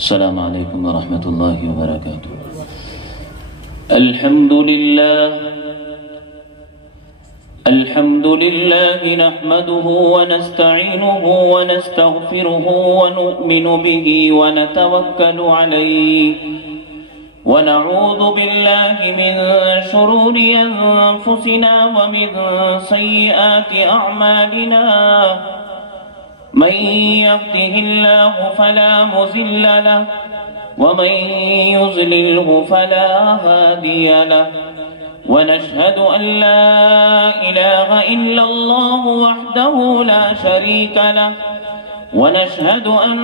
السلام علیکم ورحمۃ اللہ وبرکاتہ۔ الحمد للہ نحمده ونستعینه ونستغفره ونؤمن به ونتوکل علیہ ونعوذ باللہ من شرور انفسنا ومن سیئات اعمالنا، من يهده الله فلا مضل له ومن يضلله فلا هادي له، ونشهد أن لا إله إلا الله وحده لا شريك له، ونشهد أن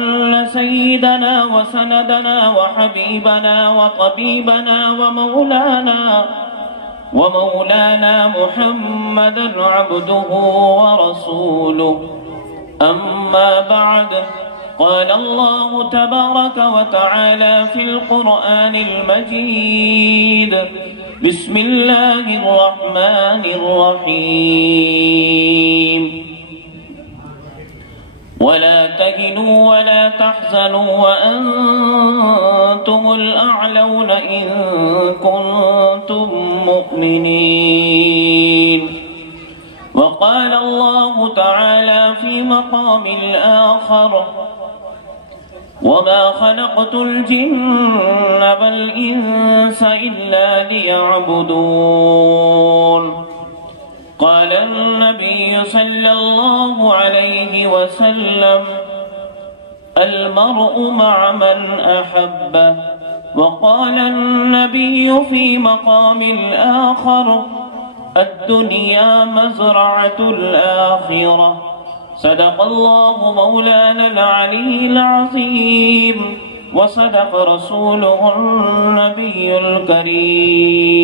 سيدنا وسندنا وحبيبنا وطبيبنا ومولانا محمدا عبده ورسوله، أما بعد، قال الله تبارك وتعالى في القرآن المجيد: بسم الله الرحمن الرحيم، ولا تهنوا ولا تحزنوا وأنتم الأعلون إن كنتم مؤمنين. وقال الله تعالى في مقام آخر: وما خلقت الجن والإنس إلا ليعبدون. قال النبي صلى الله عليه وسلم: المرء مع من أحبه. وقال النبي في مقام آخر: الدنيا مزرعة الآخرة. صدق الله مولانا العلي العظيم، وصدق رسوله النبي الكريم.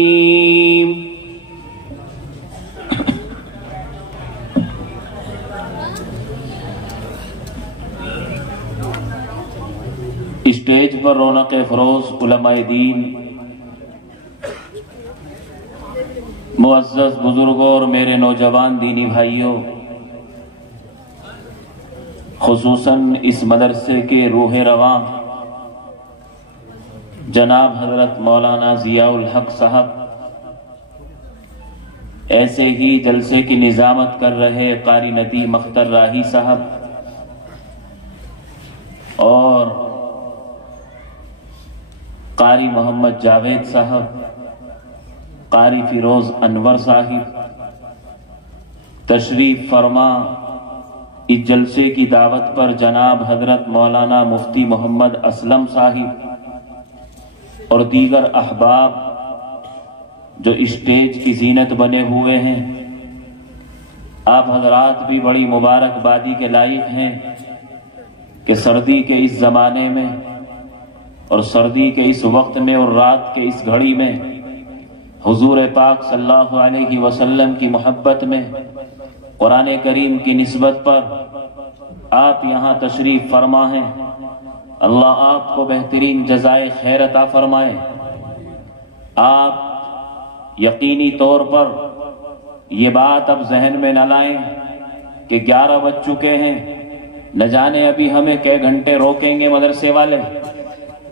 اسٹیج پر رونق افروز علماء دین، معزز بزرگوں اور میرے نوجوان دینی بھائیوں، خصوصاً اس مدرسے کے روح رواں جناب حضرت مولانا ضیاء الحق صاحب، ایسے ہی جلسے کی نظامت کر رہے قاری ندیم اختر راہی صاحب اور قاری محمد جاوید صاحب، قاری فیروز انور صاحب، تشریف فرما اس جلسے کی دعوت پر جناب حضرت مولانا مفتی محمد اسلم صاحب اور دیگر احباب جو اسٹیج کی زینت بنے ہوئے ہیں، آپ حضرات بھی بڑی مبارکبادی کے لائق ہیں کہ سردی کے اس زمانے میں اور سردی کے اس وقت میں اور رات کے اس گھڑی میں حضور پاک صلی اللہ علیہ وسلم کی محبت میں، قرآن کریم کی نسبت پر آپ یہاں تشریف فرما ہیں۔ اللہ آپ کو بہترین جزائے خیر عطا فرمائے۔ آپ یقینی طور پر یہ بات اب ذہن میں نہ لائیں کہ 11 بج چکے ہیں، نہ جانے ابھی ہمیں کئی گھنٹے روکیں گے مدرسے والے،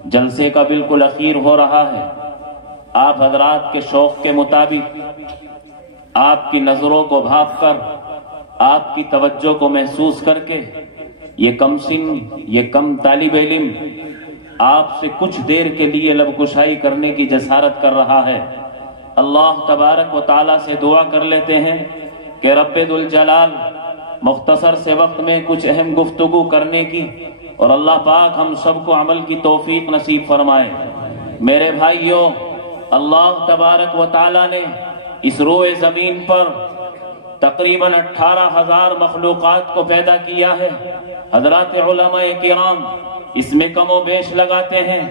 جلسے کا بالکل اخیر ہو رہا ہے۔ آپ حضرات کے شوق کے مطابق، آپ کی نظروں کو بھاپ کر، آپ کی توجہ کو محسوس کر کے یہ کم سن، یہ کم طالب علم آپ سے کچھ دیر کے لیے لب کشائی کرنے کی جسارت کر رہا ہے۔ اللہ تبارک و تعالیٰ سے دعا کر لیتے ہیں کہ رب ذوالجلال مختصر سے وقت میں کچھ اہم گفتگو کرنے کی اور اللہ پاک ہم سب کو عمل کی توفیق نصیب فرمائے۔ میرے بھائیوں، اللہ تبارک و تعالیٰ نے اس روئے زمین پر تقریباً 18,000 مخلوقات کو پیدا کیا ہے۔ حضرات علماء کرام اس میں کم و بیش لگاتے ہیں،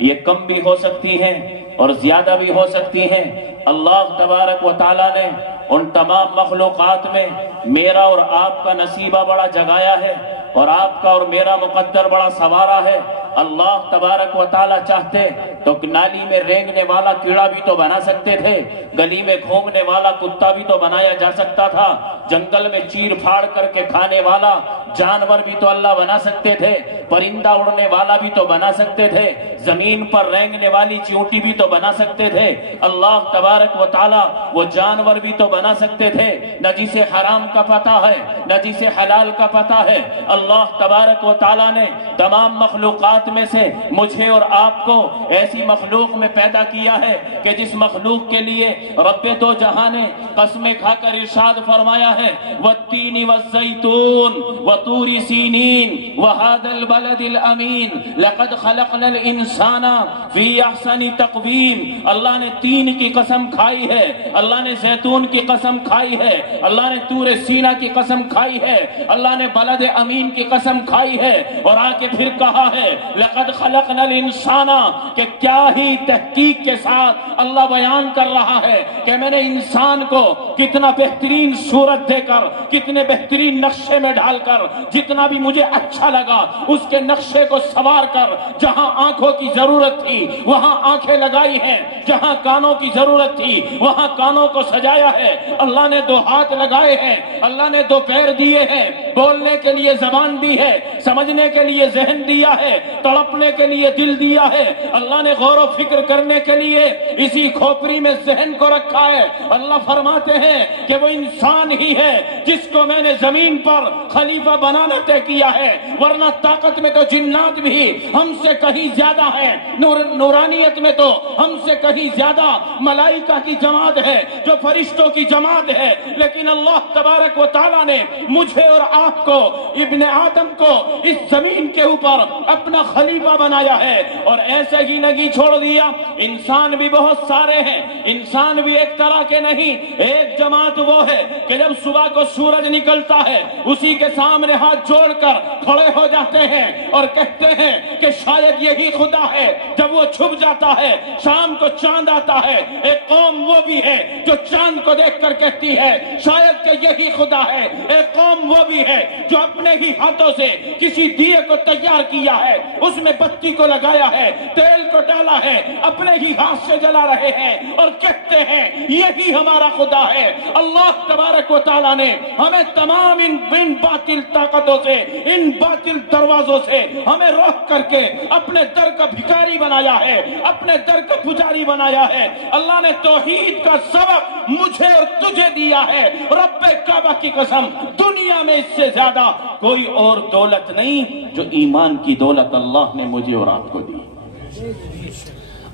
یہ کم بھی ہو سکتی ہیں اور زیادہ بھی ہو سکتی ہیں۔ اللہ تبارک و تعالیٰ نے ان تمام مخلوقات میں میرا اور آپ کا نصیبہ بڑا جگایا ہے اور آپ کا اور میرا مقدر بڑا سنوارا ہے۔ اللہ تبارک و تعالی چاہتے تو نالی میں رینگنے والا کیڑا بھی تو بنا سکتے تھے، گلی میں گھومنے والا کتا بھی تو بنایا جا سکتا تھا، جنگل میں چیر پھاڑ کر کے کھانے والا جانور بھی تو اللہ بنا سکتے تھے، پرندہ اڑنے والا بھی تو بنا سکتے تھے، زمین پر رینگنے والی چیونٹی بھی تو بنا سکتے تھے۔ اللہ تبارک و تعالی وہ جانور بھی تو بنا سکتے تھے، نہ جسے حرام کا پتہ ہے نہ جسے حلال کا پتہ ہے۔ اللہ تبارک و تعالی نے تمام مخلوقات میں سے مجھے اور آپ کو ایسی مخلوق میں پیدا کیا ہے کہ جس مخلوق کے لیے رب دو جہاں نے قسمیں کھا کر ارشاد فرمایا ہے والتین والزیتون وطور سینین وهذا البلد الامین لقد خلقنا الانسان فی احسن تقویم۔ اللہ نے تین کی قسم کھائی ہے، اللہ نے زیتون کی قسم کھائی ہے، اللہ نے طور سینا کی قسم کھائی ہے، اللہ نے بلد امین کی قسم کھائی ہے، اور آگے پھر کہا ہے لقد خلقنا الانسان، کہ کیا ہی تحقیق کے ساتھ اللہ بیان کر رہا ہے کہ میں نے انسان کو کتنا بہترین صورت دے کر، کتنے بہترین نقشے میں ڈال کر، جتنا بھی مجھے اچھا لگا اس کے نقشے کو سوار کر، جہاں آنکھوں کی ضرورت تھی وہاں آنکھیں لگائی ہیں، جہاں کانوں کی ضرورت تھی وہاں کانوں کو سجایا ہے، اللہ نے 2 ہاتھ لگائے ہیں، اللہ نے 2 پیر دیے ہیں، بولنے کے لیے زبان دی ہے، سمجھنے کے لیے ذہن دیا ہے، تڑپنے کے لیے دل دیا ہے، اللہ نے غور و فکر کرنے کے لیے اسی کھوپڑی میں ذہن کو رکھا ہے۔ اللہ فرماتے ہیں کہ وہ انسان ہی ہے جس کو میں نے زمین پر خلیفہ بنانا طے کیا ہے، ورنہ طاقت میں تو جنات بھی ہم سے کہیں زیادہ ہے، نورانیت میں تو ہم سے کہیں زیادہ ملائکہ کی جماعت ہے، جو فرشتوں کی جماعت ہے، لیکن اللہ تبارک و تعالی نے مجھے اور آپ کو، ابن آدم کو، اس زمین کے اوپر اپنا خلیفہ بنایا ہے، اور ایسے ہی نہیں چھوڑ دیا۔ انسان بھی بہت سارے ہیں، انسان بھی ایک طرح کے نہیں، ایک جماعت وہ ہے کہ جب صبح کو سورج نکلتا ہے اسی کے سامنے ہاتھ جوڑ کر کھڑے ہو جاتے ہیں اور کہتے ہیں کہ شاید یہی خدا ہے، جب وہ چھپ جاتا ہے شام کو چاند آتا ہے۔ ایک قوم وہ بھی ہے جو چاند کو دیکھ کر کہتی ہے شاید کہ یہی خدا ہے، ایک قوم وہ بھی ہے جو اپنے ہی ہاتھوں سے کسی دیے کو تیار کیا ہے، اس میں بتی کو لگایا ہے، تیل کو ڈالا ہے، اپنے ہی ہاتھ سے جلا رہے ہیں اور کہتے ہیں یہی ہمارا خدا ہے۔ اللہ تبارک و تعالیٰ نے ہمیں تمام ان باطل طاقتوں سے، ان باطل دروازوں سے ہمیں روک کر کے اپنے در کا بھکاری بنایا ہے، اپنے در کا پجاری بنایا ہے۔ اللہ نے توحید کا سبق مجھے اور تجھے دیا ہے، رب کعبہ کی قسم دنیا میں اس سے زیادہ کوئی اور دولت نہیں جو ایمان کی دولت اللہ نے مجھے اور آپ کو دی۔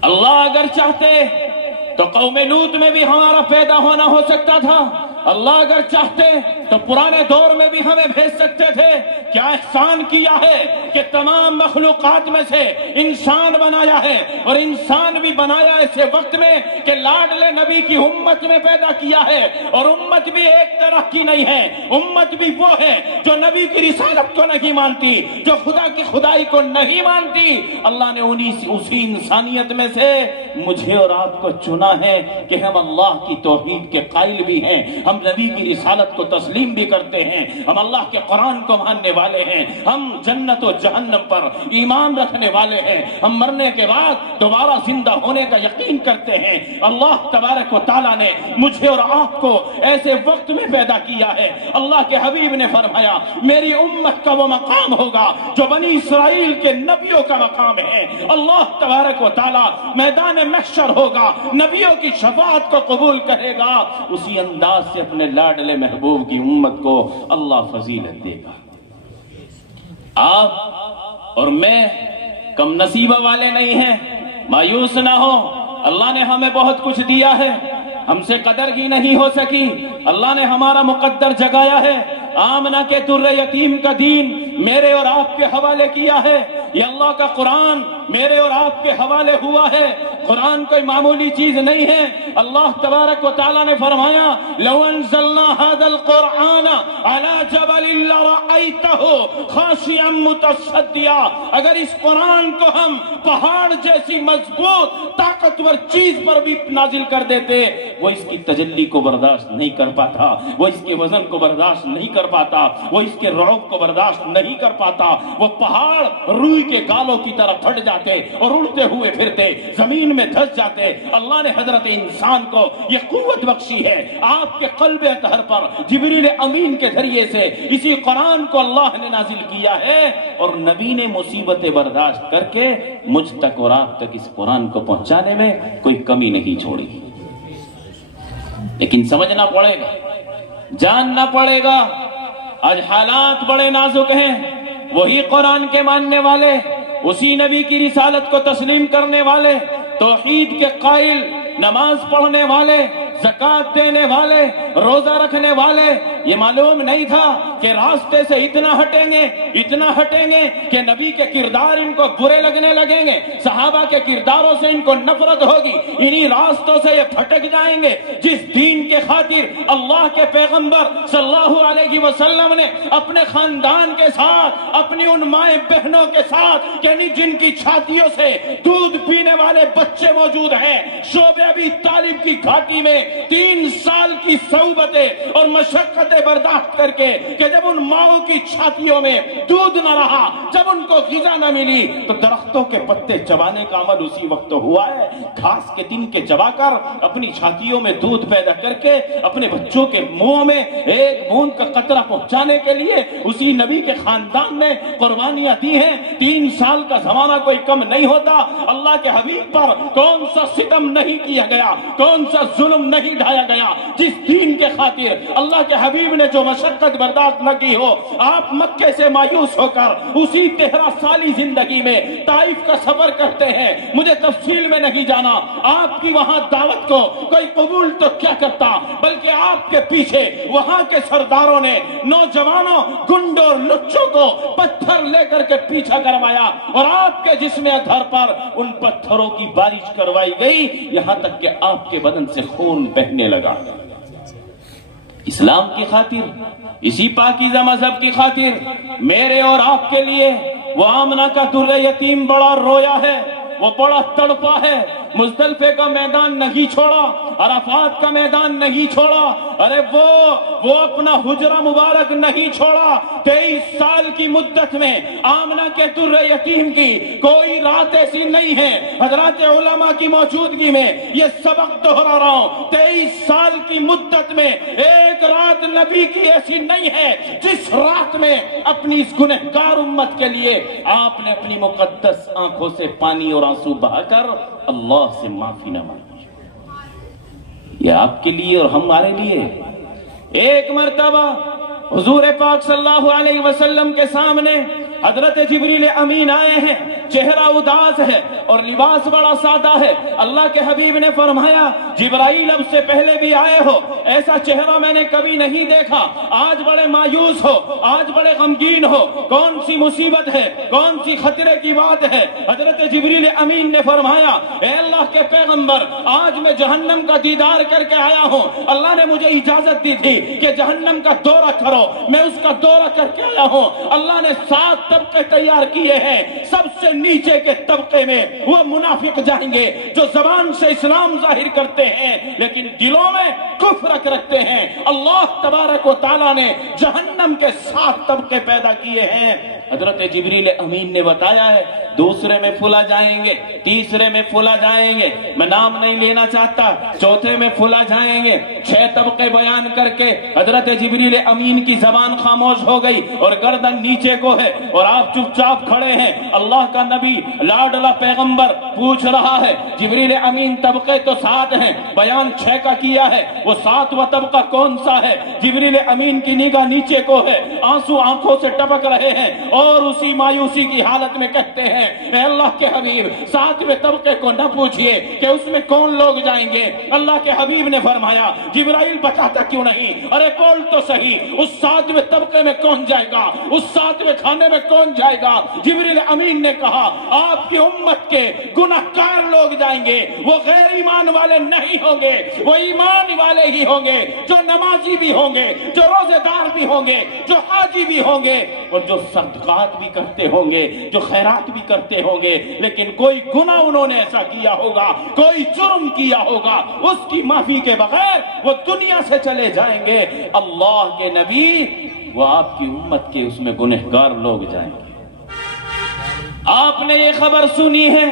اللہ اگر چاہتے تو قوم لوط میں بھی ہمارا پیدا ہونا ہو سکتا تھا، اللہ اگر چاہتے تو پرانے دور میں بھی ہمیں بھیج سکتے تھے۔ کیا احسان کیا ہے کہ تمام مخلوقات میں سے انسان بنایا ہے، اور انسان بھی بنایا ایسے وقت میں کہ لاڈلے نبی کی امت میں پیدا کیا ہے، اور امت بھی ایک طرح کی نہیں ہے، امت بھی وہ ہے جو نبی کی رسالت کو نہیں مانتی، جو خدا کی خدائی کو نہیں مانتی۔ اللہ نے اسی انسانیت میں سے مجھے اور آپ کو چنا ہے کہ ہم اللہ کی توحید کے قائل بھی ہیں، ہم نبی کی رسالت کو تسلیم بھی کرتے ہیں، ہم اللہ کے قرآن کو ماننے والے ہیں، ہم جنت و جہنم پر ایمان رکھنے والے ہیں، ہم مرنے کے بعد دوبارہ زندہ ہونے کا یقین کرتے ہیں۔ اللہ تبارک و تعالیٰ نے مجھے اور آپ کو ایسے وقت میں پیدا کیا ہے۔ اللہ کے حبیب نے فرمایا میری امت کا وہ مقام ہوگا جو بنی اسرائیل کے نبیوں کا مقام ہے۔ اللہ تبارک و تعالیٰ میدان محشر ہوگا، نبیوں کی شفاعت کو قبول کرے گا، اسی انداز سے اپنے لاڈلے محبوب کی امت کو اللہ فضیلت دے گا۔ آپ اور میں کم نصیبہ والے نہیں ہیں، مایوس نہ ہو، اللہ نے ہمیں بہت کچھ دیا ہے، ہم سے قدر ہی نہیں ہو سکی، اللہ نے ہمارا مقدر جگایا ہے۔ آمنہ کے در یتیم کا دین میرے اور آپ کے حوالے کیا ہے، یہ اللہ کا قرآن میرے اور آپ کے حوالے ہوا ہے۔ قرآن کوئی معمولی چیز نہیں ہے۔ اللہ تبارک و تعالیٰ نے فرمایا لو انزلنا هذا القرآن على جبل لرأيته خاشعا متصدعا، اگر اس قرآن کو ہم پہاڑ جیسی مضبوط طاقتور چیز پر بھی نازل کر دیتے، وہ اس کی تجلی کو برداشت نہیں کر پاتا، وہ اس کے وزن کو برداشت نہیں کر پاتا، وہ اس کے رعب کو برداشت نہیں کر پاتا۔ وہ پہاڑ روئی کے گالوں کی طرح پھٹ جاتے اور اڑتے ہوئے پھرتے، زمین میں دھس جاتے۔ اللہ نے حضرت انسان کو یہ قوت بخشی ہے، آپ کے قلب اطہر پر جبریل امین کے ذریعے سے اسی قرآن کو اللہ نے نازل کیا ہے، اور نبی نے مصیبتیں برداشت کر کے مجھ تک اور آپ تک اس قرآن کو پہنچانے میں کوئی کمی نہیں چھوڑی۔ لیکن سمجھنا پڑے گا، جاننا پڑے گا، آج حالات بڑے نازک ہیں۔ وہی قرآن کے ماننے والے، اسی نبی کی رسالت کو تسلیم کرنے والے، توحید کے قائل، نماز پڑھنے والے، زکات دینے والے، روزہ رکھنے والے، یہ معلوم نہیں تھا کہ راستے سے اتنا ہٹیں گے کہ نبی کے کردار ان کو برے لگنے لگیں گے، صحابہ کے کرداروں سے ان کو نفرت ہوگی، انہی راستوں سے یہ بھٹک جائیں گے۔ جس دین کے خاطر اللہ کے پیغمبر صلی اللہ علیہ وسلم نے اپنے خاندان کے ساتھ، اپنی ان مائیں بہنوں کے ساتھ، یعنی جن کی چھاتیوں سے دودھ پینے والے بچے موجود ہیں، شعب ابی طالب کی گھاٹی میں 3 سال کی صعوبتیں اور مشقتیں برداشت کر کے، کہ جب ان ماؤں کی چھاتیوں میں دودھ نہ رہا، جب ان کو غذا نہ ملی، تو درختوں کے پتے چبانے کا عمل اسی وقت ہوا ہے۔ گھاس کے دن کے چبا کر اپنی چھاتیوں میں دودھ پیدا کر کے اپنے بچوں کے منہ میں ایک بوند کا قطرہ پہنچانے کے لیے اسی نبی کے خاندان نے قربانیاں دی ہیں۔ 3 سال کا زمانہ کوئی کم نہیں ہوتا۔ اللہ کے حبیب پر کون سا ستم نہیں کیا گیا، کون سا ظلم نہیں ڈھایا گیا، جس دین کے خاطر اللہ کے حبیب نے جو مشقت برداشت نہ کی ہو۔ آپ مکے سے مایوس ہو کر اسی 13 سالی زندگی میں طائف کا سفر کرتے ہیں، مجھے تفصیل میں نہیں جانا۔ آپ کی وہاں دعوت کو کوئی قبول تو کیا کرتا، بلکہ آپ کے پیچھے وہاں کے سرداروں نے نوجوانوں، گنڈوں اور لچوں کو پتھر لے کر کے پیچھا کروایا، اور آپ کے جسم اطہر پر ان پتھروں کی بارش کروائی گئی، یہاں تک کہ آپ کے بدن سے خون بہنے لگا۔ اسلام کی خاطر، اسی پاکیزہ مذہب کی خاطر میرے اور آپ کے لیے وہ آمنہ کا در یتیم بڑا رویا ہے، وہ بڑا تڑپا ہے، مزدلفے کا میدان نہیں چھوڑا، عرفات کا میدان نہیں چھوڑا، ارے وہ اپنا حجرہ مبارک نہیں چھوڑا۔ 23 سال کی مدت میں آمنہ کے در یتیم کی کوئی رات ایسی نہیں ہے، حضرات علماء کی موجودگی میں یہ سبق دہرا رہا ہوں، 23 سال کی مدت میں ایک رات نبی کی ایسی نہیں ہے جس رات میں اپنی اس گنہگار امت کے لیے آپ نے اپنی مقدس آنکھوں سے پانی اور آنسو بہا کر اللہ سے معافی نہ مانگی۔ یہ آپ کے لیے اور ہمارے لیے۔ ایک مرتبہ حضور پاک صلی اللہ علیہ وسلم کے سامنے حضرت جبریل امین آئے ہیں، چہرہ اداس ہے اور لباس بڑا سادہ ہے۔ اللہ کے حبیب نے فرمایا، جبرائیل اب سے پہلے بھی آئے ہو، ایسا چہرہ میں نے کبھی نہیں دیکھا، آج بڑے مایوس ہو، آج بڑے غمگین ہو، کون سی مصیبت ہے، کون سی خطرے کی بات ہے؟ حضرت جبریل امین نے فرمایا، اے اللہ کے پیغمبر، آج میں جہنم کا دیدار کر کے آیا ہوں، اللہ نے مجھے اجازت دی تھی کہ جہنم کا دورہ کرو، میں اس کا دورہ کر کے آیا ہوں۔ اللہ نے 7 طبقے تیار کیے ہیں، سب سے نیچے کے طبقے میں وہ منافق جائیں گے جو زبان سے اسلام ظاہر کرتے ہیں لیکن دلوں میں کفر رکھتے ہیں۔ اللہ تبارک و تعالیٰ نے جہنم کے 7 طبقے پیدا کیے ہیں۔ حضرت جبریل امین نے بتایا ہے، دوسرے میں فلا جائیں گے، تیسرے میں فلا جائیں گے، میں نام نہیں لینا چاہتا، چوتھے میں فلا جائیں گے۔ 6 طبقے بیان کر کے حضرت جبریل امین کی زبان خاموش ہو گئی اور گردن نیچے کو ہے اور آپ چپ چاپ کھڑے ہیں۔ اللہ کا نبی لاڈلا پیغمبر پوچھ رہا ہے، جبریل امین طبقے تو 7 ہیں، بیان 6 کا کیا ہے، وہ 7واں طبقہ کون سا ہے؟ جبریل امین کی نگاہ نیچے کو ہے، آنسو آنکھوں سے ٹپک رہے ہیں اور اسی مایوسی کی حالت میں کہتے ہیں، اے اللہ کے حبیب 7ویں طبقے کو نہ پوچھئے کہ اس میں کون لوگ جائیں گے۔ اللہ کے حبیب نے فرمایا، جبرائیل بتاتا کیوں نہیں؟ ارے بول تو صحیح، اس 7ویں طبقے میں کون جائے گا؟ اس 7ویں کھانے میں کون جائے گا؟ جبریل امین نے کہا، آپ کی امت کے گناہگار لوگ جائیں گے، وہ غیر ایمان والے نہیں ہوں گے، وہ ایمان والے ہی ہوں گے، جو نمازی بھی ہوں گے، جو روزے دار بھی ہوں گے، جو حاجی بھی ہوں گے اور جو صدقات بھی کرتے ہوں گے، جو خیرات بھی کرتے ہوں گے، لیکن کوئی گناہ انہوں نے ایسا کیا ہوگا، کوئی جرم کیا ہوگا، اس کی معافی کے بغیر وہ دنیا سے چلے جائیں گے۔ اللہ کے نبی وہ آپ کی امت کے اس میں گنہگار لوگ جائیں گے۔ آپ نے یہ خبر سنی ہے،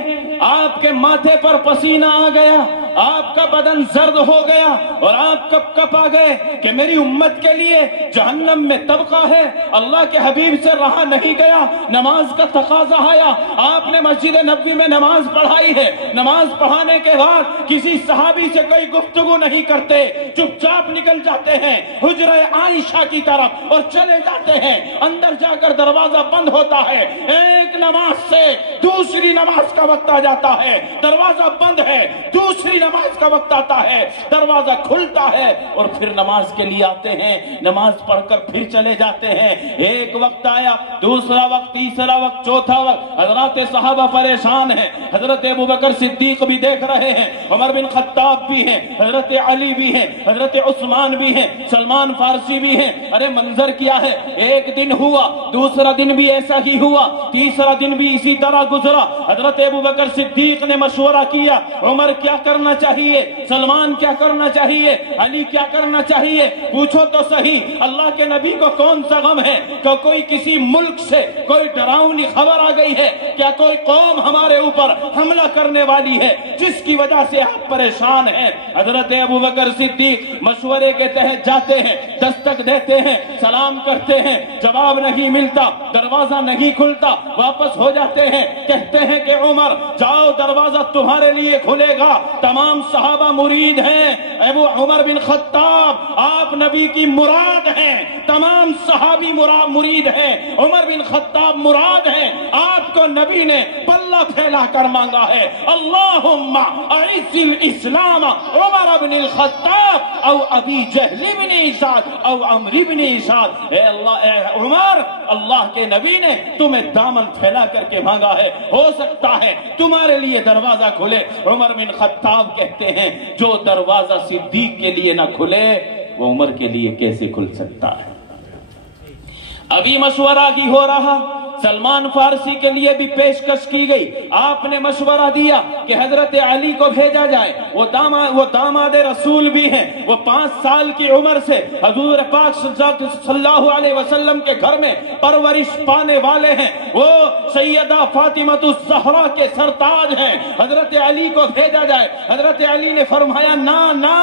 آپ کے ماتھے پر پسینہ آ گیا، آپ کا بدن زرد ہو گیا اور آپ کپ کپ آ گئے کہ میری امت کے لیے جہنم میں طبقہ ہے۔ اللہ کے حبیب سے رہا نہیں گیا، نماز کا تقاضا آیا، آپ نے مسجد نبوی میں نماز پڑھائی ہے۔ نماز پڑھانے کے بعد کسی صحابی سے کوئی گفتگو نہیں کرتے، چپ چاپ نکل جاتے ہیں حجرہ عائشہ کی طرف اور چلے جاتے ہیں۔ اندر جا کر دروازہ بند ہوتا ہے، ایک نماز سے دوسری نماز کا وقت آ جاتا ہے، دروازہ بند ہے، دوسری نماز کا وقت آتا ہے، دروازہ کھلتا ہے اور پھر نماز کے لیے آتے ہیں، نماز پڑھ کر پھر چلے جاتے ہیں۔ ایک وقت آیا، دوسرا وقت، تیسرا وقت، چوتھا وقت، حضرات صحابہ پریشان ہیں۔ حضرت ابوبکر صدیق بھی دیکھ رہے ہیں، عمر بن خطاب بھی ہیں، حضرت علی بھی ہیں، حضرت عثمان بھی ہیں، سلمان فارسی بھی ہیں۔ ارے منظر کیا ہے، ایک دن ہوا، دوسرا دن بھی ایسا ہی ہوا، تیسرا دن بھی اسی طرح گزرا۔ حضرت ابوبکر صدیق نے مشورہ کیا، عمر کیا کرنا چاہیے، سلمان کیا کرنا چاہیے، علی کیا کرنا چاہیے؟ پوچھو تو صحیح، اللہ کے نبی کو کون سا غم ہے کہ کوئی کسی ملک سے کوئی ڈراؤنی خبر آ گئی ہے، کیا کوئی قوم ہمارے اوپر حملہ کرنے والی ہے جس کی وجہ سے آپ پریشان ہیں؟ حضرت ابوبکر صدیق مشورے کے تحت جاتے ہیں، دستک دیتے ہیں، سلام کرتے ہیں، جواب نہیں ملتا، دروازہ نہیں کھلتا، واپس ہو جاتے ہیں، کہتے ہیں کہ عمر جاؤ، دروازہ تمہارے لیے کھلے گا۔ تمام صحابہ مرید ہیں، ابو عمر بن خطاب آپ نبی کی مراد ہیں، تمام صحابی مرید ہیں، عمر بن خطاب مراد ہیں۔ آپ کو نبی نے پلہ پھیلا کر مانگا ہے، اللہم اعز الاسلام عمر بن الخطاب او ابی جہل بن عیساد او عمر بن عیساد۔ اے اللہ، اے عمر، اللہ کے نبی نے تمہیں دامن پھیلا کر کے مانگا ہے، ہو سکتا ہے تمہارے لیے دروازہ کھلے۔ عمر بن خطاب کہتے ہیں جو دروازہ صدیق کے لیے نہ کھلے وہ عمر کے لیے کیسے کھل سکتا ہے؟ ابھی مشورہ کی ہو رہا، سلمان فارسی کے لیے بھی پیشکش کی گئی، آپ نے مشورہ دیا کہ حضرت علی کو بھیجا جائے، وہ داماد رسول بھی ہیں، وہ 5 سال کی عمر سے حضور پاک صلی اللہ علیہ وسلم کے گھر میں پرورش پانے والے ہیں، وہ سیدہ فاطمہ الزہرا کے سرتاج ہیں، حضرت علی کو بھیجا جائے۔ حضرت علی نے فرمایا نا نا،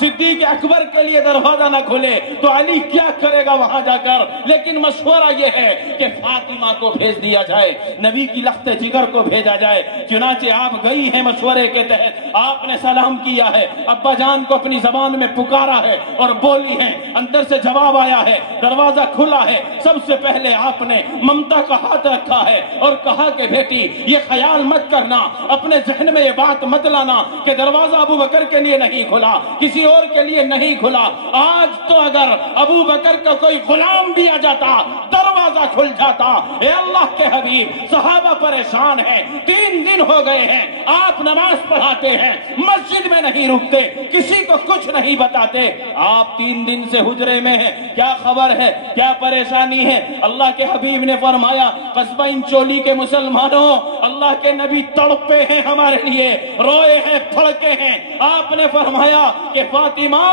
صدیق اکبر کے لیے دروازہ نہ کھلے تو علی کیا کرے گا وہاں جا کر؟ لیکن مشورہ یہ ہے کہ فاطمہ کو بھیج دیا جائے، نبی کی لخت جگر کو بھیجا جائے۔ چنانچہ آپ گئی ہیں مشورے کے تحت، آپ نے سلام کیا ہے، ابا جان کو اپنی زبان میں پکارا ہے اور بولی ہیں، اندر سے جواب آیا ہے، دروازہ کھلا ہے۔ سب سے پہلے آپ نے ممتا کا ہاتھ رکھا ہے اور کہا کہ بیٹی یہ خیال مت کرنا، اپنے ذہن میں یہ بات مت لانا کہ دروازہ ابو بکر کے لیے نہیں کھلا، کسی اور کے لیے نہیں کھلا۔ آج تو اگر ابو بکر کا کوئی غلام بھی آ جاتا دروازہ کھل جاتا۔ اے اللہ کے حبیب، صحابہ پریشان ہیں، 3 دن ہو گئے ہیں، آپ نماز پڑھاتے ہیں، مسجد میں نہیں رکتے، کسی کو کچھ نہیں بتاتے، آپ 3 دن سے حجرے میں ہیں، کیا خبر ہے، کیا پریشانی ہے؟ اللہ کے حبیب نے فرمایا قصبہ انچولی کے مسلمانوں، اللہ کے نبی تڑپے ہیں ہمارے لیے، روئے ہیں، پھڑکے ہیں۔ آپ نے فرمایا کہ فاطمہ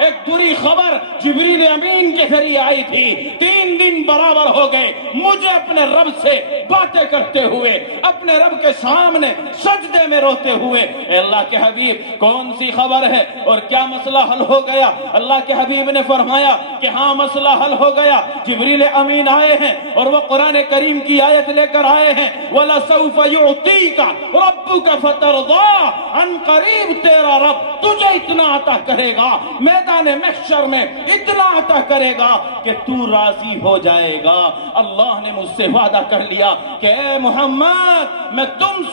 ایک بری خبر جبریل امین کے ذریعے آئی تھی، 3 دن برابر ہو گئے مجھے اپنے رب سے باتیں کرتے ہوئے، اپنے رب کے سامنے سجدے میں روتے ہوئے۔ اے اللہ کے حبیب کون سی خبر ہے اور کیا مسئلہ حل ہو گیا؟ اللہ کے حبیب نے فرمایا کہ ہاں مسئلہ حل ہو گیا، جبریل امین آئے ہیں اور وہ قرآن کریم کی آیت لے کر آئے ہیں، وَلَسَوْفَ يُعْطِيكَ رَبُّكَ فَتَرْضَىٰ، عن قریب تیرا رب تجھے اتنا عطا کرے گا، میدان محشر میں اتنا عطا کرے گا کہ تو راضی ہو جائے گا۔ اللہ نے مجھ سے وعدہ کر لیا کہ اے محمد میں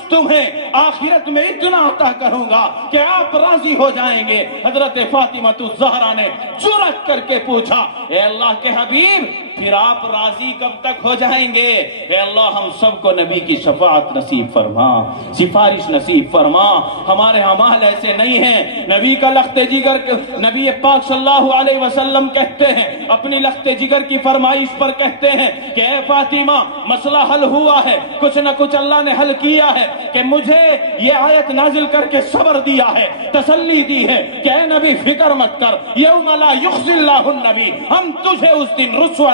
تمہیں آخرت میں اتنا عطا کروں گا کہ آپ راضی ہو جائیں گے۔ حضرت فاطمہ الزہرا نے جرأت کر کے پوچھا اے اللہ کے حبیب پھر آپ راضی کب تک ہو جائیں گے؟ اے اللہ ہم سب کو نبی کی شفاعت نصیب فرما، سفارش نصیب فرما۔ ہمارے اعمال ایسے نہیں ہیں، نبی کا لخت جگر، نبی پاک صلی اللہ علیہ وسلم کہتے ہیں اپنی لخت جگر کی فرمائش پر کہتے ہیں کہ اے فاطمہ مسئلہ حل ہوا ہے، کچھ نہ کچھ اللہ نے حل کیا ہے کہ مجھے یہ آیت نازل کر کے صبر دیا ہے، تسلی دی ہے کہ اے نبی فکر مت کر، یوم لا یخزی اللہ النبی، ہم تجھے اس دن رسوا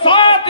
7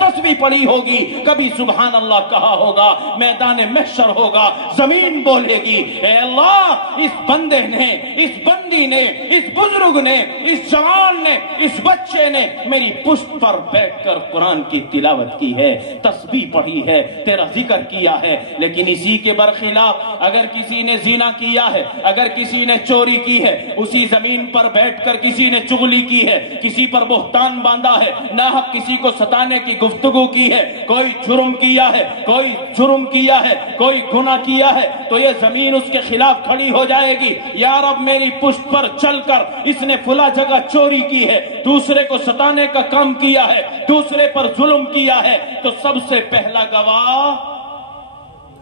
تسبیح پڑھی ہوگی, کبھی سبحان اللہ کہا ہوگا, میدان محشر ہوگا, زمین بولے گی اے اللہ اس بندے نے, اس بندی نے, اس بزرگ نے, اس جوان نے, اس بچے نے میری پشت پر بیٹھ کر قرآن کی تلاوت کی ہے, تسبیح پڑھی ہے, تیرا ذکر کیا ہے. لیکن اسی کے برخلاف اگر کسی نے زنا کیا ہے, اگر کسی نے چوری کی ہے, اسی زمین پر بیٹھ کر کسی نے چغلی کی ہے, کسی پر بہتان باندھا ہے, ناحق کسی کو ستانے کی گفتگو کی ہے, کوئی جرم کیا ہے, کوئی جرم کیا ہے, کوئی گناہ کیا ہے, تو یہ زمین اس کے خلاف کھڑی ہو جائے گی. یا رب میری پشت پر چل کر اس نے فلاں جگہ چوری کی ہے, دوسرے کو ستانے کا کام کیا ہے, دوسرے پر ظلم کیا ہے, تو سب سے پہلا گواہ,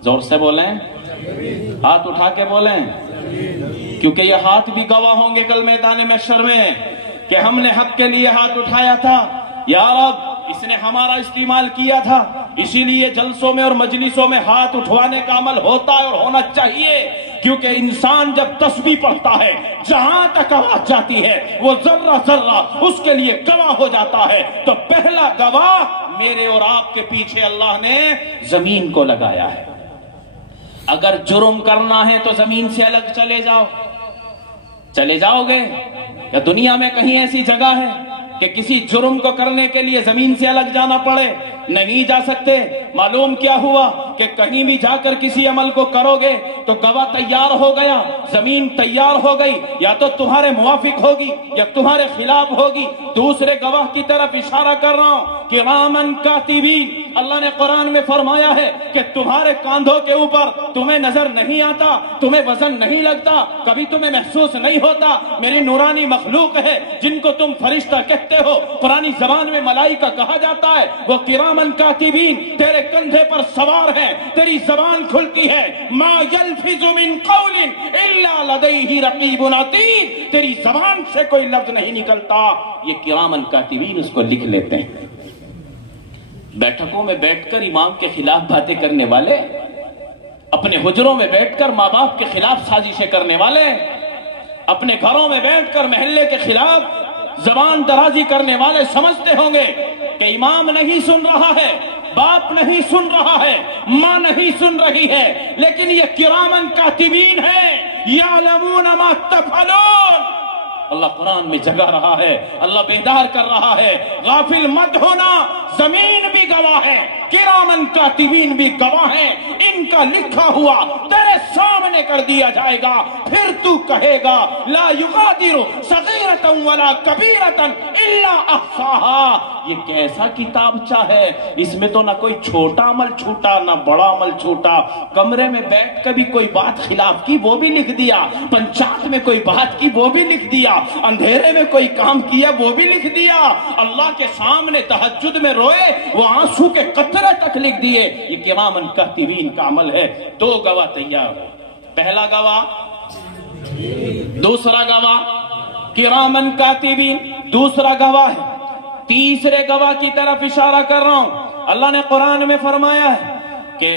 زور سے بولیں, ہاتھ اٹھا کے بولیں, کیونکہ یہ ہاتھ بھی گواہ ہوں گے کل میدان محشر میں کہ ہم نے حق کے لیے ہاتھ اٹھایا تھا, یا رب اس نے ہمارا استعمال کیا تھا. اسی لیے جلسوں میں اور مجلسوں میں ہاتھ اٹھوانے کا عمل ہوتا ہے اور ہونا چاہیے, کیونکہ انسان جب تسبیح پڑھتا ہے جہاں تک آواز جاتی ہے وہ ذرہ ذرہ اس کے لیے گواہ ہو جاتا ہے. تو پہلا گواہ میرے اور آپ کے پیچھے اللہ نے زمین کو لگایا ہے. اگر جرم کرنا ہے تو زمین سے الگ چلے جاؤ, چلے جاؤ گے؟ یا دنیا میں کہیں ایسی جگہ ہے کہ کسی جرم کو کرنے کے لیے زمین سے الگ جانا پڑے؟ نہیں جا سکتے. معلوم کیا ہوا کہ کہیں بھی جا کر کسی عمل کو کرو گے تو گواہ تیار ہو گیا, زمین تیار ہو گئی, یا تو تمہارے موافق ہوگی یا تمہارے خلاف ہوگی. دوسرے گواہ کی طرف اشارہ کر رہا ہوں, کرامن کاتبین. اللہ نے قرآن میں فرمایا ہے کہ تمہارے کاندھوں کے اوپر تمہیں نظر نہیں آتا, تمہیں وزن نہیں لگتا, کبھی تمہیں محسوس نہیں ہوتا. میری نورانی مخلوق ہے جن کو تم فرشتہ کہتے ہو, پرانی زبان میں ملائکہ کہا جاتا ہے, وہ کرامن کاتبین تیرے کندھے پر سوار ہیں. تیری زبان کھلتی ہے, ما یلفظ من قول الا لدیہ رقیب عتید, تیری زبان سے کوئی لفظ نہیں نکلتا, یہ کرامن کاتبین اس کو لکھ لیتے ہیں. بیٹھکوں میں بیٹھ کر امام کے خلاف باتیں کرنے والے, اپنے حجروں میں بیٹھ کر ماں باپ کے خلاف سازشیں کرنے والے, اپنے گھروں میں بیٹھ کر محلے کے خلاف زبان درازی کرنے والے سمجھتے ہوں گے کہ امام نہیں سن رہا ہے, باپ نہیں سن رہا ہے, ماں نہیں سن رہی ہے, لیکن یہ کرامن کاتبین ہے, یعلمون ما تفعلون. اللہ قرآن میں جگا رہا ہے, اللہ بیدار کر رہا ہے. غافل مت ہونا, زمین بھی گواہ ہے, کرامن کاتبین بھی گواہ ہیں. ان کا لکھا ہوا تیرے سامنے کر دیا جائے گا, پھر تو کہے گا لا یغادر صغیرۃ ولا کبیرۃ الا احصاها. یہ کیسا کتابچہ ہے, اس میں تو نہ کوئی چھوٹا عمل چھوٹا نہ بڑا عمل چھوٹا. کمرے میں بیٹھ کر بھی کوئی بات خلاف کی وہ بھی لکھ دیا, پنچایت میں کوئی بات کی وہ بھی لکھ دیا, اندھیرے میں کوئی کام کیا وہ بھی لکھ دیا, اللہ کے سامنے تہجد میں روئے وہ آنسو کے قطرے تک لکھ دیے. یہ کرامن کاتبین کا عمل ہے. دو گواہ تیار ہو, پہلا گواہ, دوسرا گواہ. کرامن کاتبین دوسرا گواہ ہے. تیسرے گواہ کی طرف اشارہ کر رہا ہوں. اللہ نے قرآن میں فرمایا ہے کہ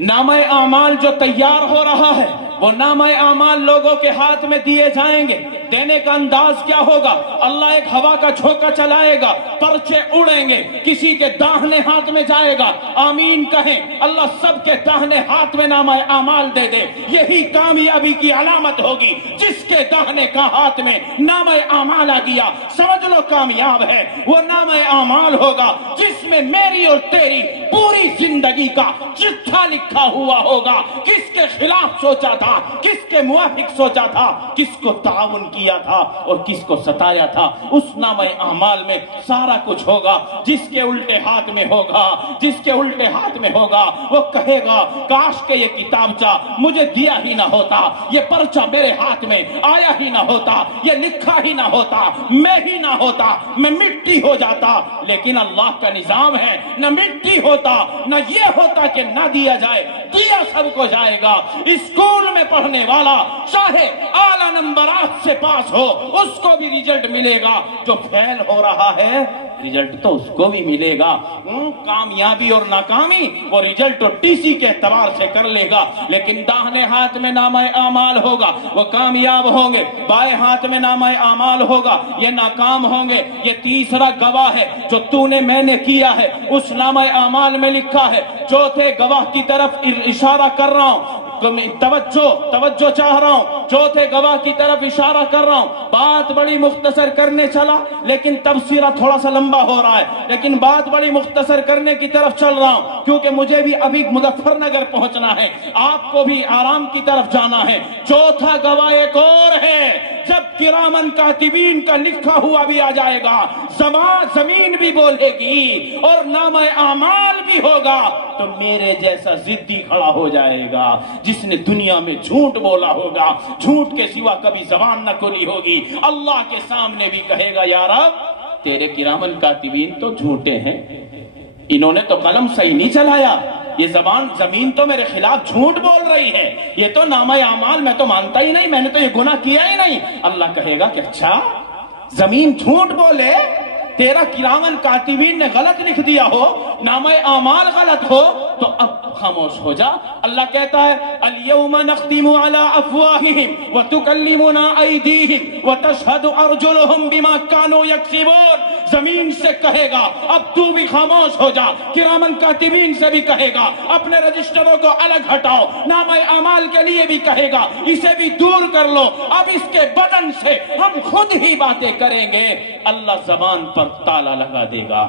نامہ اعمال جو تیار ہو رہا ہے وہ نامہ اعمال لوگوں کے ہاتھ میں دیے جائیں گے. دینے کا انداز کیا ہوگا؟ اللہ ایک ہوا کا جھونکا چلائے گا, پرچے اڑیں گے, کسی کے داہنے ہاتھ میں جائے گا, آمین کہیں, اللہ سب کے داہنے ہاتھ میں نامہ اعمال دے دے. یہی کامیابی کی علامت ہوگی. جس کے داہنے کا ہاتھ میں نامہ اعمال آ گیا سمجھ لو کامیاب ہے. وہ نامہ اعمال ہوگا جس میں میری اور تیری پوری زندگی کا چٹھا لکھا ہوا ہوگا. کس کے خلاف سوچا تھا, کس کے موافق سوچا تھا, کس کو تعاون کیا تھا اور کس کو ستایا تھا, اس نامہ اعمال میں سارا کچھ ہوگا. جس کے الٹے ہاتھ میں ہوگا, جس کے الٹے ہاتھ میں ہوگا وہ کہے گا کاش کہ یہ کتابچہ مجھے دیا ہی نہ ہوتا, یہ پرچہ میرے ہاتھ میں آیا ہی نہ ہوتا, یہ لکھا ہی نہ ہوتا, میں ہی نہ ہوتا, میں مٹی ہو جاتا. لیکن اللہ کا نظام ہے, نہ مٹی ہوتا نہ یہ ہوتا کہ نہ دیا جائے, دیا سب کو جائے گا. اسکول میں پڑھنے والا چاہے اعلی اعلیٰ نمبرات سے پاس ہو اس کو بھی رزلٹ ملے گا، جو فیل ہو رہا ہے رزلٹ تو اس کو بھی ملے گا۔ کامیابی اور ناکامی وہ رزلٹ اور ٹی سی کے اعتبار سے کر لے گا، لیکن داہنے ہاتھ میں نامہ اعمال ہوگا وہ کامیاب ہوں گے، بائیں ہاتھ میں نامہ اعمال ہوگا یہ ناکام ہوں گے۔ یہ تیسرا گواہ ہے جو تو نے میں نے کیا ہے اس نامہ اعمال میں لکھا ہے۔ چوتھے گواہ کی طرف اشارہ کر رہا ہوں، توجہ چاہ رہا ہوں، چوتھے گواہ کی طرف اشارہ کر رہا ہوں۔ بات بڑی مختصر کرنے چلا لیکن تبصرہ تھوڑا سا لمبا ہو رہا ہے، لیکن بات بڑی مختصر کرنے کی طرف چل رہا ہوں کیونکہ مجھے بھی ابھی مظفر نگر پہنچنا ہے، آپ کو بھی آرام کی طرف جانا ہے۔ چوتھا گواہ ایک اور ہے، جب کرامن کاتبین کا لکھا ہوا بھی آ جائے گا، زمین بھی بولے گی اور نامہ اعمال بھی ہوگا، تو میرے جیسا ضدی کھڑا ہو جائے گا جس نے دنیا میں جھوٹ بولا ہوگا، جھوٹ کے سوا کبھی زبان نہ کھلی ہوگی، اللہ کے سامنے بھی کہے گا یا رب تیرے کرامن کاتبین تو جھوٹے ہیں، انہوں نے تو قلم صحیح نہیں چلایا، یہ زمین تو میرے خلاف جھوٹ بول رہی ہے، یہ تو نامہ اعمال میں تو مانتا ہی نہیں، میں نے تو یہ گناہ کیا ہی نہیں۔ اللہ کہے گا کہ اچھا زمین جھوٹ بولے، تیرا کرامن کاتبین نے غلط لکھ دیا ہو، نامہ اعمال غلط ہو، تو اب خاموش ہو جا۔ اللہ کہتا ہے الیوم نختم علی افواہہم وتکلمنا ایدیہم وتشہد ارجلہم بما کانوا یکسبون۔ زمین سے کہے گا اب تو بھی خاموش ہو جا، کرامن کاتبین سے بھی کہے گا اپنے رجسٹروں کو الگ ہٹاؤ، نامہ اعمال کے لیے بھی کہے گا اسے بھی دور کر لو، اب اس کے بدن سے ہم خود ہی باتیں کریں گے۔ اللہ زبان پر تالا لگا دے گا۔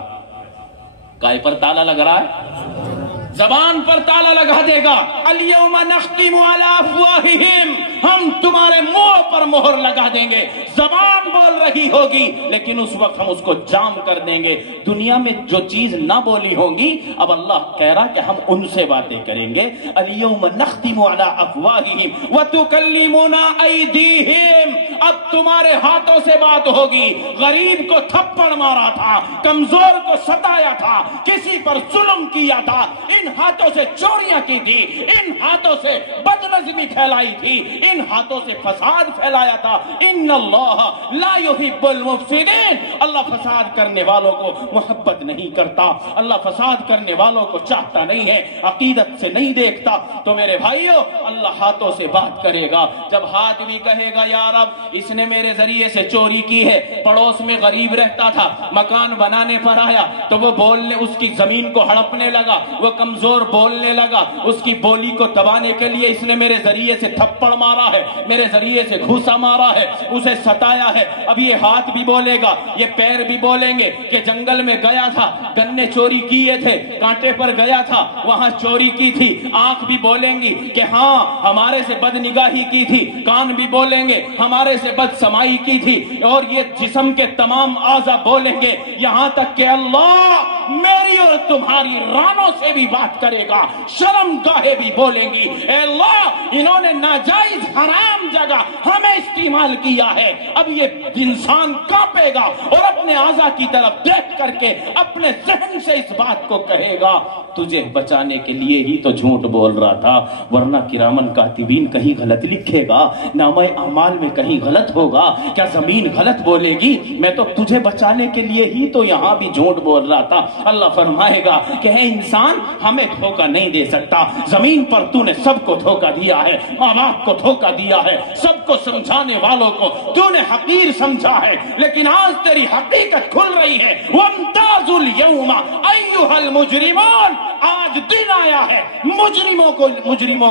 کائے پر تالا لگ رہا ہے؟ زبان پر تالا لگا دے گا۔ الیوم نختم علی افواہہم، ہم تمہارے منہ پر مہر لگا دیں گے، زبان بول رہی ہوگی لیکن اس وقت ہم اس کو جام کر دیں گے۔ دنیا میں جو چیز نہ بولی ہوگی اب اللہ کہہ رہا کہ ہم ان سے باتیں کریں گے۔ الیوم نختم علی افواہہم وتکلمنا ایدیہم، اب تمہارے ہاتھوں سے بات ہوگی۔ غریب کو تھپڑ مارا تھا، کمزور کو ستایا تھا، کسی پر ظلم کیا تھا، ان ہاتھوں سے چوریاں کی تھی، ان ہاتھوں سے بدنظمی پھیلائی تھی، ان ہاتھوں سے فساد پھیلایا تھا۔ ان اللہ لا يحب المفسدین، اللہ فساد کرنے والوں کو محبت نہیں کرتا، اللہ فساد کرنے والوں کو چاہتا نہیں ہے، عقیدت سے نہیں دیکھتا۔ تو میرے بھائیو اللہ ہاتھوں سے بات کرے گا، جب ہاتھ بھی کہے گا یا رب اس نے میرے ذریعے سے چوری کی ہے، پڑوس میں غریب رہتا تھا، مکان بنانے پر آیا تو وہ بولنے، اس کی زمین کو ہڑپنے لگا، وہ کمزور بولنے لگا، اس کی بولی کو دبانے کے لیے اس نے میرے ذریعے سے تھپڑ مارا ہے، میرے ذریعے سے گھوسا مارا ہے، اسے ستایا ہے۔ اب یہ ہاتھ بھی بولے گا، یہ پیر بھی بولیں گے کہ جنگل میں گیا تھا، گنے چوری کیے تھے، کانٹے پر گیا تھا، وہاں چوری کی تھی۔ آنکھ بھی بولیں گی کہ ہاں ہمارے سے بد نگاہی کی تھی، کان بھی بولیں گے ہمارے سے بد سمائی کی تھی، اور یہ جسم کے تمام اعضاء بولیں گے، یہاں تک کہ اللہ میری اور تمہاری رانوں سے بھی بات کرے گا، شرم گاہیں بھی بولیں گی، اے اللہ انہوں نے ناجائز حرام جگہ ہمیں استعمال کیا ہے۔ اب یہ انسان کانپے گا اور اپنے اعضاء کی طرف دیکھ کر کے اپنے ذہن سے اس بات کو کہے گا تجھے بچانے کے لیے ہی تو جھوٹ بول رہا تھا، ورنہ کرامن کاتبین کہیں غلط لکھے گا، نامہ اعمال میں کہیں غلط ہوگا، کیا زمین غلط بولے گی؟ میں تو تجھے بچانے کے لیے ہی تو یہاں بھی جھوٹ بول رہا تھا۔ اللہ فرمائے گا کہ اے انسان ہمیں دھوکہ نہیں دے سکتا، زمین پر تو نے سب کو دھوکہ دیا ہے، ماں باپ کو دھوکہ دیا ہے، سب کو سمجھانے والوں کو تو نے حقیر سمجھا ہے، لیکن آج تیری حقیقت کھل رہی ہے۔ وَامْتَازُوا الْيَوْمَ أَيُّهَا الْمُجْرِمُونَ، آج دن آیا ہے، مجرموں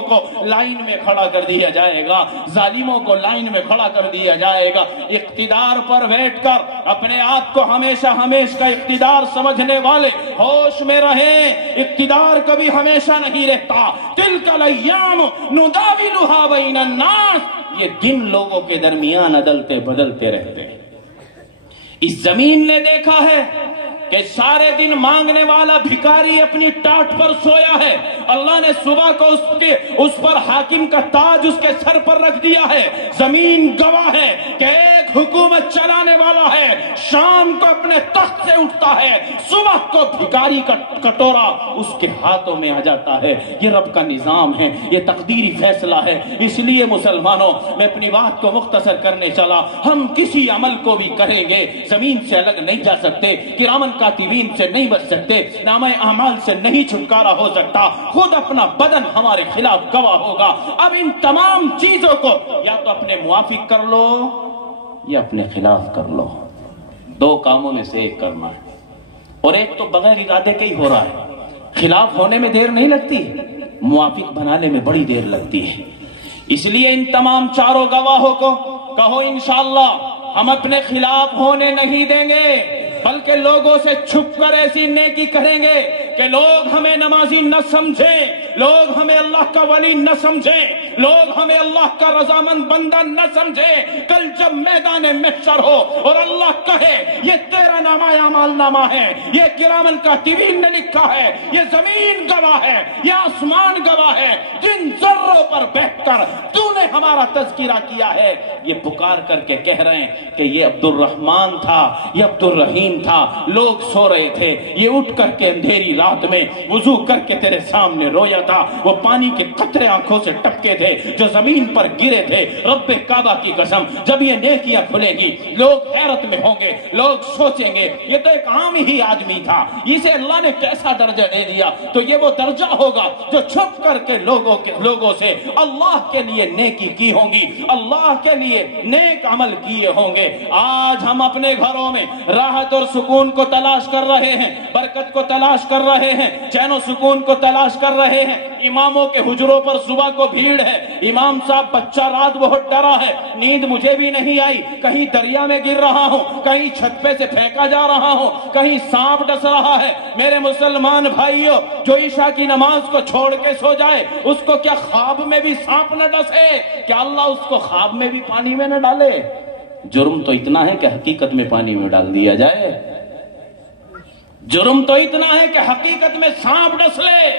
کو لائن میں کھڑا کر دیا جائے گا، ظالموں کو لائن میں کھڑا کر دیا جائے گا۔ اقتدار پر بیٹھ کر اپنے آپ کو ہمیشہ کا اقتدار سمجھنے والے ہوش میں رہیں، اقتدار کبھی ہمیشہ نہیں رہتا۔ تِلْكَ الْأَيَّامُ نُدَاوِلُهَا بَيْنَ النَّاسِ، یہ دن لوگوں کے درمیان عدلتے بدلتے رہتے ہیں۔ اس زمین نے دیکھا ہے کہ سارے دن مانگنے والا بھکاری اپنی ٹاٹ پر سویا ہے، اللہ نے صبح کو اس پر حاکم کا تاج اس کے سر پر رکھ دیا ہے۔ زمین گواہ ہے کہ ایک ایک حکومت چلانے والا ہے، شام کو اپنے تخت سے اٹھتا ہے، صبح کو بھکاری کا کٹورا اس کے ہاتھوں میں آ جاتا ہے۔ یہ رب کا نظام ہے، یہ تقدیری فیصلہ ہے۔ اس لیے مسلمانوں، میں اپنی بات کو مختصر کرنے چلا، ہم کسی عمل کو بھی کریں گے زمین سے الگ نہیں جا سکتے، کرامن کاتبین سے نہیں بچ سکتے، نامہ اعمال سے نہیں چھٹکارا ہو سکتا، خود اپنا بدن ہمارے خلاف گواہ ہوگا۔ اب ان تمام چیزوں کو یا تو اپنے موافق کر لو یا اپنے خلاف کر لو، دو کاموں میں سے ایک کرنا ہے، اور ایک تو بغیر ارادے کے ہی ہو رہا ہے۔ خلاف ہونے میں دیر نہیں لگتی، موافق بنانے میں بڑی دیر لگتی ہے۔ اس لیے ان تمام چاروں گواہوں کو کہو انشاءاللہ ہم اپنے خلاف ہونے نہیں دیں گے، بلکہ لوگوں سے چھپ کر ایسی نیکی کریں گے کہ لوگ ہمیں نمازی نہ سمجھیں، لوگ ہمیں اللہ کا ولی نہ سمجھیں، لوگ ہمیں اللہ کا رضامند بندہ نہ سمجھیں۔ کل جب میدان محشر ہو اور اللہ کہے یہ تیرا نامہ اعمال نامہ ہے، یہ کرامن کاتبین نے لکھا ہے، یہ زمین گواہ ہے، یہ آسمان گواہ ہے، جن ذروں پر بیٹھ کر تو نے ہمارا تذکرہ کیا ہے، یہ پکار کر کے کہہ رہے ہیں کہ یہ عبد الرحمن تھا، یہ عبد الرحیم تھا، لوگ سو رہے تھے، یہ اٹھ کر کے اندھیری رات میں وضو کر کے تیرے سامنے رویا تھا، وہ پانی کے قطرے آنکھوں سے ٹپکے تھے جو زمین پر گرے تھے۔ رب کعبہ کی قسم، جب یہ نیکیاں کھلے گی لوگ حیرت میں ہوں گے، لوگ سوچیں گے یہ تو ایک عام ہی آدمی تھا، اسے اللہ نے کیسا درجہ دے دیا۔ تو یہ وہ درجہ ہوگا جو چھپ کر کے لوگوں سے اللہ کے لیے نیکی کی ہوں گی، اللہ کے لیے نیک عمل کیے ہوں گے۔ آج ہم اپنے گھروں میں راحت اور سکون کو تلاش کر رہے ہیں، برکت کو تلاش کر رہے ہیں، چین و سکون کو تلاش کر رہے ہیں۔ اماموں کے حجروں پر صبح کو بھیڑ ہے، امام صاحب بچہ رات بہت ڈرا ہے، نیند مجھے بھی نہیں آئی، کہیں دریا میں گر رہا ہوں، کہیں چھت پہ سے پھینکا جا رہا ہوں، کہیں سانپ ڈس رہا ہے۔ میرے مسلمان بھائیوں، جو عشاء کی نماز کو چھوڑ کے سو جائے اس کو کیا خواب میں بھی سانپ نہ ڈسے؟ کیا اللہ اس کو خواب میں بھی پانی میں نہ ڈالے؟ جرم تو اتنا ہے کہ حقیقت میں پانی میں ڈال دیا جائے، جرم تو اتنا ہے کہ حقیقت میں سانپ ڈس لے،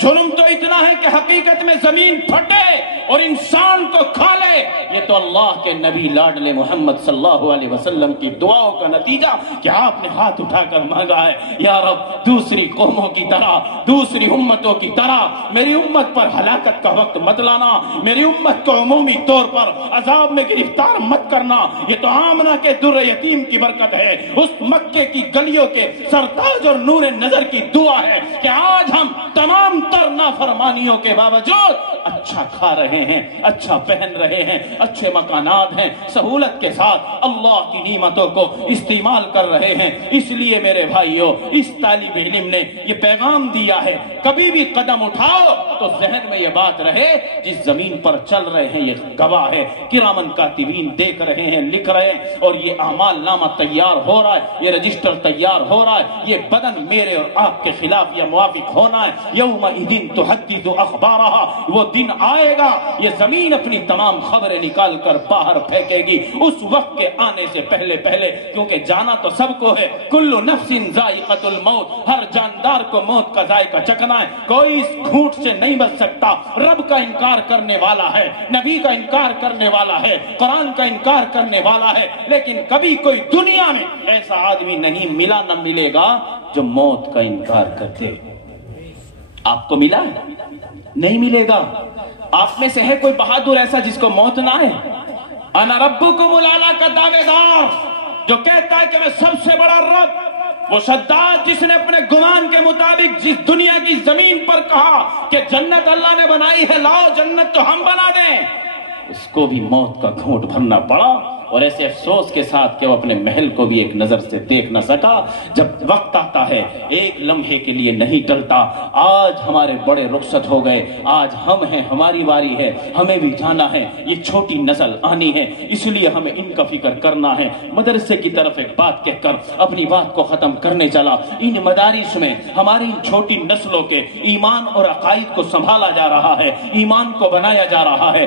جرم تو اتنا ہے کہ حقیقت میں زمین پھٹے اور انسان کو کھا لے۔ یہ تو اللہ کے نبی لاڈلے محمد صلی اللہ علیہ وسلم کی دعاؤں کا نتیجہ کہ آپ نے ہاتھ اٹھا کر مانگا ہے، یا رب دوسری قوموں کی طرح، دوسری امتوں کی طرح میری امت پر ہلاکت کا وقت مت لانا، میری امت کو عمومی طور پر عذاب میں گرفتار مت کرنا۔ یہ تو آمنہ کے در یتیم کی برکت ہے، اس مکے کی گلیوں کے سرتاج اور نور نظر کی دعا ہے کہ آج ہم تمام تر نافرمانیوں کے باوجود اچھا کھا رہے ہیں، اچھا پہن رہے ہیں، اچھے مکانات ہیں، سہولت کے ساتھ اللہ کی نعمتوں کو استعمال کر رہے ہیں۔ اس لیے میرے بھائیوں، اس طالب علم نے یہ پیغام دیا ہے، کبھی بھی قدم اٹھاؤ تو ذہن میں یہ بات رہے جس زمین پر چل رہے ہیں یہ گواہ ہے، کرامن کاتبین دیکھ رہے ہیں، لکھ رہے ہیں، اور یہ اعمال نامہ تیار ہو رہا ہے، یہ رجسٹر تیار ہو رہا ہے، یہ بدن میرے اور آپ کے خلاف یا موافق ہونا ہے۔ یومئذ تحدث اخبارہا، وہ دن آئے گا یہ زمین اپنی تمام خبریں نکال کر باہر پھینکے گی، اس وقت کے آنے سے پہلے کیونکہ جانا تو سب کو ہے، کل نفس ذائقۃ الموت، ہر جاندار کو موت کا ذائقہ چکھنا ہے، کوئی اس گھونٹ سے نہیں بچ سکتا۔ رب کا انکار کرنے والا ہے، نبی کا انکار کرنے والا ہے، قرآن کا انکار کرنے والا ہے، لیکن کبھی کوئی دنیا میں ایسا آدمی نہیں ملا، نہ ملے گا جو موت کا انکار کرتے۔ آپ کو ملا ہے؟ نہیں ملے گا۔ آپ میں سے ہے کوئی بہادر ایسا جس کو موت نہ ہے؟ انا ربکم الاعلی کا دعوے دار جو کہتا ہے کہ میں سب سے بڑا رب، وہ شداد جس نے اپنے گمان کے مطابق جس دنیا کی زمین پر کہا کہ جنت اللہ نے بنائی ہے، لاؤ جنت تو ہم بنا دیں، اس کو بھی موت کا گھونٹ بھرنا پڑا، اور ایسے افسوس کے ساتھ کہ وہ اپنے محل کو بھی ایک نظر سے دیکھ نہ سکا۔ جب وقت آتا ہے ایک لمحے کے لیے نہیں ٹلتا۔ آج ہمارے بڑے رخصت ہو گئے، آج ہم ہیں، ہماری باری ہے، ہمیں بھی جانا ہے، یہ چھوٹی نسل آنی ہے، اس لیے ہمیں ان کا فکر کرنا ہے۔ مدرسے کی طرف ایک بات کہہ کر اپنی بات کو ختم کرنے چلا۔ ان مدارس میں ہماری ان چھوٹی نسلوں کے ایمان اور عقائد کو سنبھالا جا رہا ہے، ایمان کو بنایا جا رہا ہے،